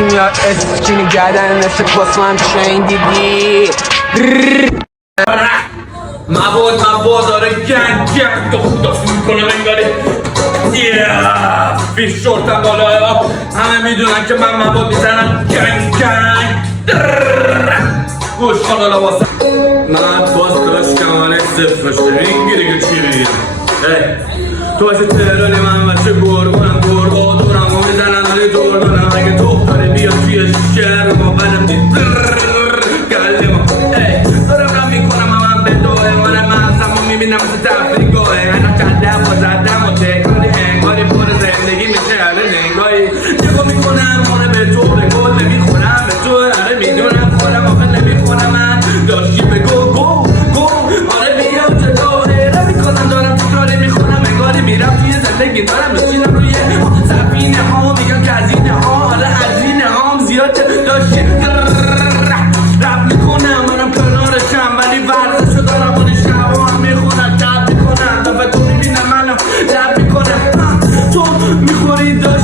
کسی میاد اسکینی گردن مثل واسه هم چین دیدی مواد داره گنگ دست میکنه انگاری فیش شورتم بالا همه میدونن که من مواد میزنم گنگ گوش کن حالا واسه من باز کلاش کمانه صفر باشته این گیره چی بگیم تو واسه تهرانی من بچه گرگونم گرگا دورم و میزنم ولی دور دارم اگه تو داره بیا توی شهر ما بدم دید گله ما دارم رم میکنم من به دوه مال مغزم و میبینم مثل تفریگاه هنم کلم و زدم و تکراری انگاری پر زندگی میشه هره نگاهی نگاه میکنم مانه به تو به گل نمیخورم به تو هره میدونم خورم آخه نمیخورم من داشتی بگو گو آره بیا جلوه را میکنم دارم تکراری میخونم انگاری میرم توی زندگی دارم میشینم روی سفینه ها میگم کزینه ها حالا هزینه هام زیاد داشتی رب میکنم منم کنارشم ولی ورزشو دارم اونی شبا هم میخونم تب میکنم دفعه تو میبینم منم لب میکنم تو میخوری داشت